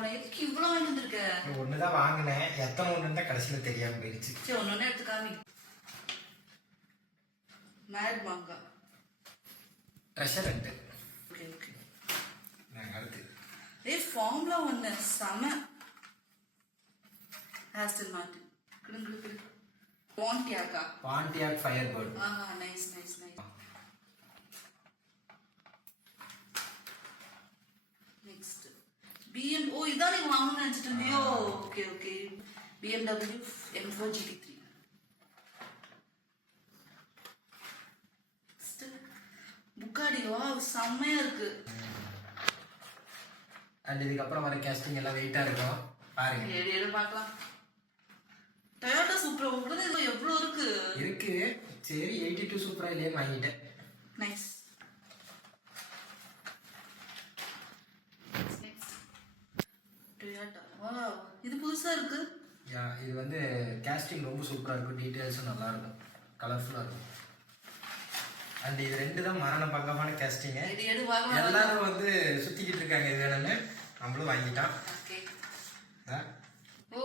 போனேன். எதுக்கு இவ்வளோ வாங்கிட்டு வந்திருக்க? ஒன்று தான் வாங்கினேன், எத்தனை ஒன்றுன்னு கடைசியில் தெரியாமல் போயிடுச்சு. சரி ஒன்று எடுத்து காமி. Mad manga restaurant. Okay okay. அடுத்து ஃபார்முலா ஒன்று செம. ஆஸ்டன் மார்டின் கிடுங்கிடுக்கு. பாண்டியாக்கா. Pontiac firebird. Nice nice nice. Next ஓ இதான் நீங்க வாங்கணும்னு நினைச்சிட்டு இருந்தியோ? Okay okay. BMW M4 GT3. Bugatti வா செம்மையா இருக்கு. அண்ட் இதுக்கப்புறம் வர கேஸ்டிங் எல்லாம் வெயிட்டா இருக்கும் பாருங்க. ஏழு பார்க்கலாம். டொயோட்டா சூப்பரா கூட எவ்வளவு இருக்கு. இருக்கு. சரி 82 சூப்பரா இல்லையே வாங்கிட்டேன். நைஸ். டொயோட்டா வாவ் இது புதுசா இருக்கு. இது வந்து கேஸ்டிங் ரொம்ப சூப்பரா இருக்கும், டீடைல்ஸும் நல்லா இருக்கும், கலர்ஃபுல்லா இருக்கும். அண்ட் இது ரெண்டு தான் மரண பங்கமான கேஸ்டிங். எல்லாரும் வந்து சுத்திக்கிட்டு இருக்காங்க இது வேணும்னு, நம்மளும் வாங்கிட்டான். ஓ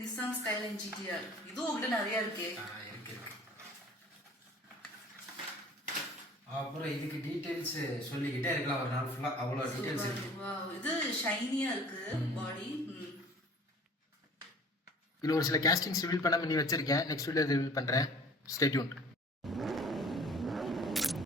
நிசான் ஸ்கைலைன் GTR இதுவும் உங்கள்ட்ட நிறைய இருக்கே. இருக்கு. அப்புறம் இதுக்கு டீடைல்ஸ் சொல்லிக்கிட்டே இருக்கலாம் ஒரு நாள் ஃபுல்லா, அவ்வளோ டீடைல்ஸ் இருக்கு. இது ஷைனியா இருக்கு பாடி. இதுல ஒரு சில கேஸ்டிங்ஸ் ரிவீல் பண்ணாம நீ வச்சிருக்கேன், நெக்ஸ்ட் வீடியோ ரிவீல் பண்றேன். Stay tuned.